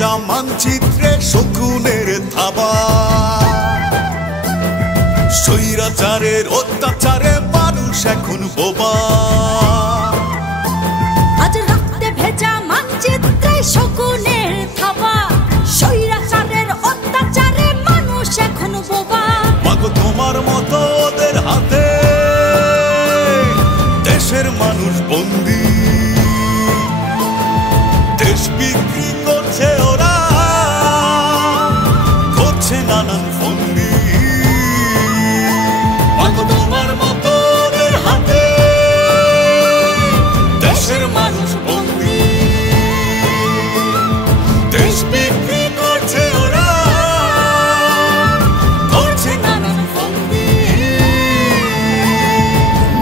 ভেজা মানচিত্রে শকুনের থাবা। স্বৈরাচারের অত্যাচারে মানুষ এখন বোবা। আজ রক্তে ভেজা মানচিত্রে শকুনের থাবা। স্বৈরাচারের অত্যাচারে মানুষ এখন বোবা। মাগো তোমার মতো ওদের হাতে দেশের মানুষ বন্দী। দেশ বিক্রি করছে ওরা, করছে নানান ফন্দি। মাগো তোমার মতো ওদের হাতে দেশের মানুষ বন্দী। দেশ বিক্রি করছে ওরা, করছে নানান ফন্দি।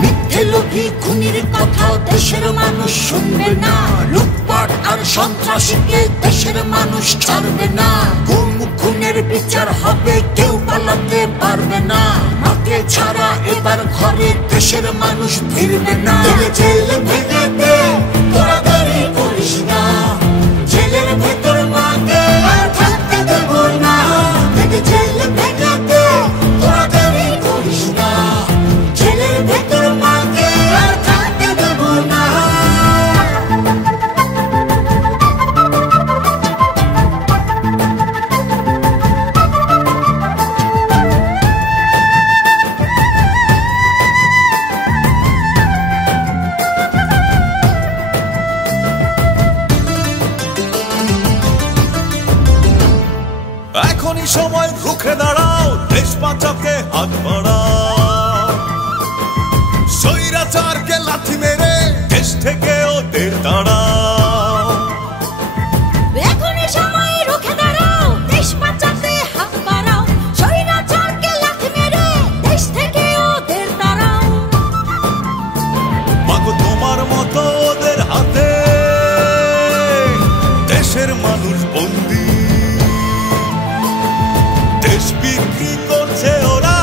মিথ্যে লোভী খুনির কথা দেশের মানুষ শুনবে না। লুটপাট আর সন্ত্রাসীকে দেশের মানুষ ছাড়বে না। গুম খুনের বিচার হবে, কেউ পালাতে পারবে না। মাকে ছাড়া এবার ঘরে দেশের মানুষ ফিরবে না। জেল ভেঙে দে, তোরা দেরি করিস না। জেলের ভেতর মাকে আর থাকতে দেব না। জেল ভেঙে দে, তোরা দেরি করিস না। জেলের ভেতর মাকে আর থাকতে দেব না। এখনই সময় রুখে দাঁড়াও, দেশ বাঁচাতে হাত বাড়াও। স্বৈরাচারকে লাথি মেরে দেশ থেকে ওদের তাড়াও। এখনই সময় রুখে দাঁড়াও, দেশ বাঁচাতে হাত বাড়াও। স্বৈরাচারকে লাথি মেরে দেশ থেকে ওদের তাড়াও। মাগো তোমার মতো ওদের হাতে দেশের মানুষ বন্দী। দেশ বিক্রি করছে ওরা,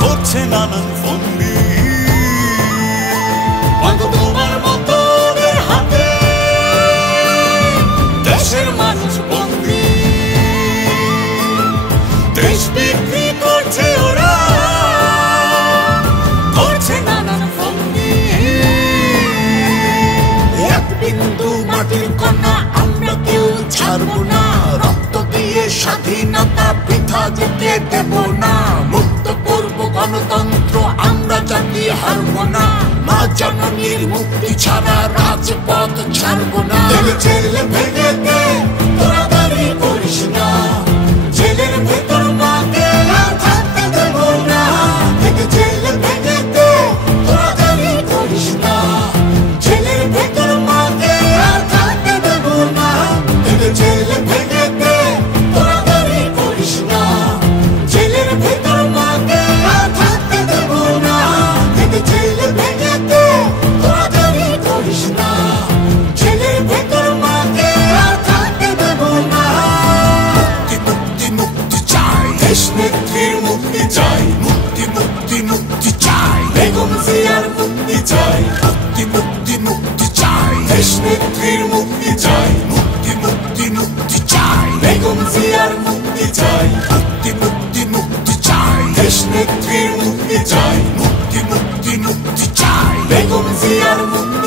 করছে নানান ফন্দি। মাগো তোমার মতো ওদের হাতে দেশের মানুষ বন্দী। দেশ বিক্রি করছে ওরা, করছে নানান ফন্দি। এক বিন্দু মাটির কণা আমরা কেউ ছাড়বো না। রক্ত দিয়ে স্বাধীনতা বৃথা যেতে দেব না। মুক্ত করব গণতন্ত্র, আমরা জাতি হারবো না। মা জননীর মুক্তি ছাড়া রাজপথ ছাড়বো না। জেল ভেঙে দে, তোরা দেরি করিস না। জেলের ভেতর মাকে আর থাকতে দেব না। জেল ভেঙে দে, তোরা দেরি করিস না। জেলের ভেতর মাকে আর থাকতে দেব না। জেল ভেঙে দে, তোরা দেরি করিস না। জেলের ভেতর মাকে আর থাকতে দেব না। জেল ভেঙে দে, তোরা দেরি করিস না। জেলের ভেতর মাকে আর থাকতে দেব না। মুক্তি মুক্তি মুক্তি চাই, দেশ নেত্রীর মুক্তি চাই। মুক্তি মুক্তি মুক্তি চাই, বেগম জিয়ার মুক্তি চাই। মুক্তি মুক্তি মুক্তি চাই, দেশ নেত্রীর মুক্তি চাই। মুক্তি মুক্তি মুক্তি চাই, বেগম জিয়ার মুক্তি চাই। মুক্তি মুক্তি মুক্তি চাই, দেশ নেত্রীর মুক্তি চাই। মুক্তি মুক্তি মুক্তি চাই, বেগম জিয়ার মুক্তি